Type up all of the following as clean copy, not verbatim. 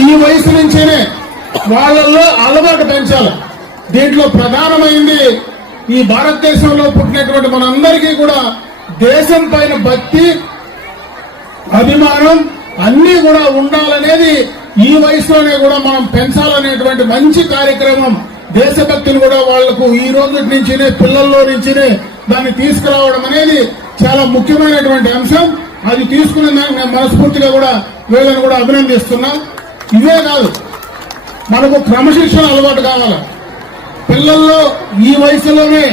ఈ వయసు నుంచేనే వాళ్ళల్లో అలవాటు పెంచాలి. దీంట్లో ప్రధానమైంది ఈ భారతదేశంలో పుట్టినటువంటి మనందరికీ కూడా దేశం పైన భక్తి, అభిమానం అన్ని కూడా ఉండాలనేది ఈ వయసులోనే కూడా మనం పెంచాలనేటువంటి మంచి కార్యక్రమం. దేశభక్తిని కూడా వాళ్లకు ఈ రోజు నుంచినే, పిల్లల్లో నుంచినే దాన్ని తీసుకురావడం అనేది చాలా ముఖ్యమైనటువంటి అంశం. అది తీసుకున్న దానికి నేను మనస్ఫూర్తిగా కూడా వీళ్ళని కూడా అభినందిస్తున్నా. ఇవే కాదు, మనకు క్రమశిక్షణ అలవాటు కావాలి. పిల్లల్లో ఈ వయసులోనే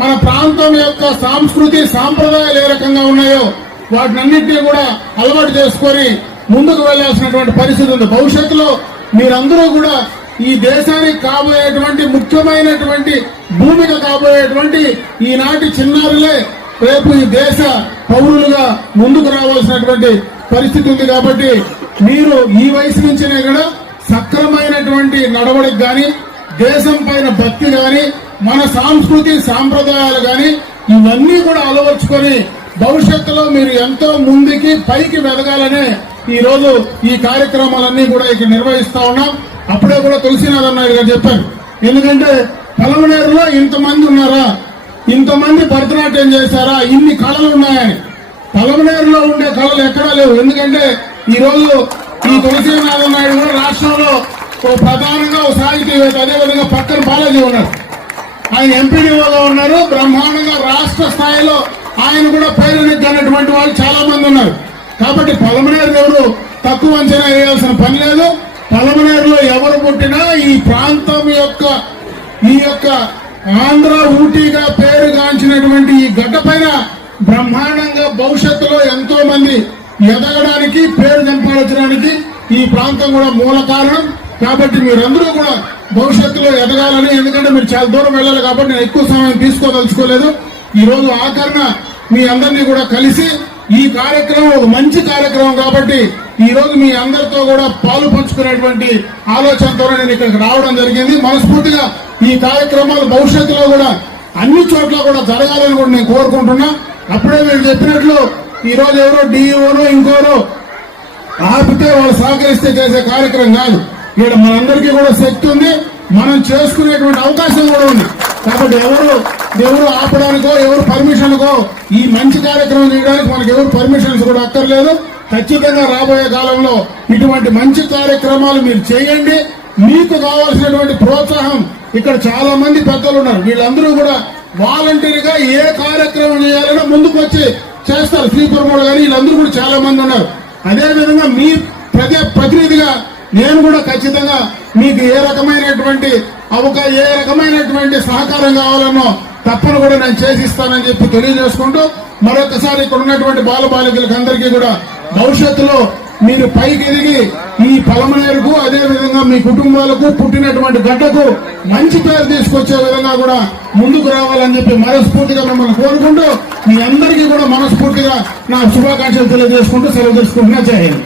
మన ప్రాంతం యొక్క సంస్కృతి సాంప్రదాయాలు ఏ రకంగా ఉన్నాయో వాటినన్నింటినీ కూడా అలవాటు చేసుకొని ముందుకు వెళ్లాల్సినటువంటి పరిస్థితి ఉంది. భవిష్యత్తులో మీరందరూ కూడా ఈ దేశానికి కాబోయేటువంటి ముఖ్యమైనటువంటి భూమిక కాబోయేటువంటి ఈనాటి చిన్నారులే రేపు ఈ దేశ పౌరులుగా ముందుకు రావాల్సినటువంటి పరిస్థితి ఉంది. కాబట్టి మీరు ఈ వయసు నుంచినే కూడా సక్రమైనటువంటి నడవడికి గాని, దేశం పైన భక్తి గాని, మన సంస్కృతి సాంప్రదాయాలు గాని ఇవన్నీ కూడా అలవర్చుకొని భవిష్యత్తులో మీరు ఎంతో ముందుకి పైకి వెదగాలనే ఈ రోజు ఈ కార్యక్రమాలన్నీ కూడా ఇక్కడ నిర్వహిస్తా ఉన్నాం. అప్పుడే కూడా తులసినాథ్ నాయుడు గారు చెప్పారు, ఎందుకంటే పలమనేరులో ఇంతమంది ఉన్నారా, ఇంతమంది భరతనాట్యం చేశారా, ఇన్ని కళలు ఉన్నాయని. పలమనేరులో ఉండే కళలు ఎక్కడా లేవు. ఎందుకంటే ఈ రోజు ఈ తులసినాథ్ నాయుడు కూడా రాష్ట్రంలో ప్రధానంగా ఓ సాహితీవేత్త, అదేవిధంగా పక్కన బాలాజీ ఉన్నారు, ఆయన ఎంపీడీఓగా ఉన్నారు. బ్రహ్మాండంగా రాష్ట్ర స్థాయిలో ఆయన కూడా పేరునెగ్గనటువంటి వాళ్ళు చాలా మంది ఉన్నారు. కాబట్టి పలమనేరు ఎవరు తక్కువ అంచనా వేయాల్సిన పని లేదు. పలమనేరులో ఎవరు పుట్టినా ఈ ప్రాంతం ఈ యొక్క ఆంధ్ర ఊటీగా పేరుగాంచినటువంటి ఈ గడ్డ పైన బ్రహ్మాండంగా భవిష్యత్తులో ఎంతో మంది ఎదగడానికి, పేరు సంపాదించడానికి ఈ ప్రాంతం కూడా మూల కారణం. కాబట్టి మీరందరూ కూడా భవిష్యత్తులో ఎదగాలని, ఎందుకంటే మీరు చాలా దూరం వెళ్ళాలి కాబట్టి నేను ఎక్కువ సమయం తీసుకోదలుచుకోలేదు. ఈ రోజు ఆఖరణ మీ అందరినీ కూడా కలిసి ఈ కార్యక్రమం ఒక మంచి కార్యక్రమం కాబట్టి ఈ రోజు మీ అందరితో కూడా పాలు పంచుకునేటువంటి ఆలోచనతో నేను ఇక్కడికి రావడం జరిగింది. మనస్ఫూర్తిగా ఈ కార్యక్రమాలు భవిష్యత్తులో కూడా అన్ని చోట్ల కూడా జరగాలని కూడా నేను కోరుకుంటున్నా. అప్పుడే మీరు చెప్పినట్లు ఈ రోజు ఎవరో డిఈఓనో ఇంకోరో ఆపితే వాళ్ళు సహకరిస్తే చేసే కార్యక్రమం కాదు. ఇక్కడ మనందరికీ కూడా శక్తి ఉంది, మనం చేసుకునేటువంటి అవకాశం కూడా ఉంది. కాబట్టి ఎవరు ఆపడానికో, ఎవరు పర్మిషన్కో ఈ మంచి కార్యక్రమం చేయడానికి మనకి ఎవరు పర్మిషన్స్ కూడా అక్కర్లేదు. ఖచ్చితంగా రాబోయే కాలంలో ఇటువంటి మంచి కార్యక్రమాలు మీరు చేయండి. మీకు కావాల్సినటువంటి ప్రోత్సాహం ఇక్కడ చాలా మంది పెద్దలు ఉన్నారు, వీళ్ళందరూ కూడా వాలంటీర్గా ఏ కార్యక్రమం చేయాలన్నా ముందుకు వచ్చి చేస్తారు. ఫ్రీ ప్రమోట్ కానీ వీళ్ళందరూ కూడా చాలా మంది ఉన్నారు. అదేవిధంగా మీ ప్రతినిధిగా నేను కూడా ఖచ్చితంగా మీకు ఏ రకమైనటువంటి సహకారం కావాలనో తప్పను కూడా నేను చేసిస్తానని చెప్పి తెలియజేసుకుంటూ మరొకసారి ఇక్కడ ఉన్నటువంటి బాలబాలికలకు అందరికీ కూడా భవిష్యత్తులో మీరు పైకి ఎదిగి ఈ పలమనేరుకు, అదేవిధంగా మీ కుటుంబాలకు, పుట్టినటువంటి గడ్డకు మంచి పేరు తీసుకొచ్చే విధంగా కూడా ముందుకు రావాలని చెప్పి మనస్ఫూర్తిగా మిమ్మల్ని కోరుకుంటూ మీ అందరికీ కూడా మనస్ఫూర్తిగా నా శుభాకాంక్షలు తెలియజేసుకుంటూ సెలవు తీసుకుంటున్నా. జై హింద్.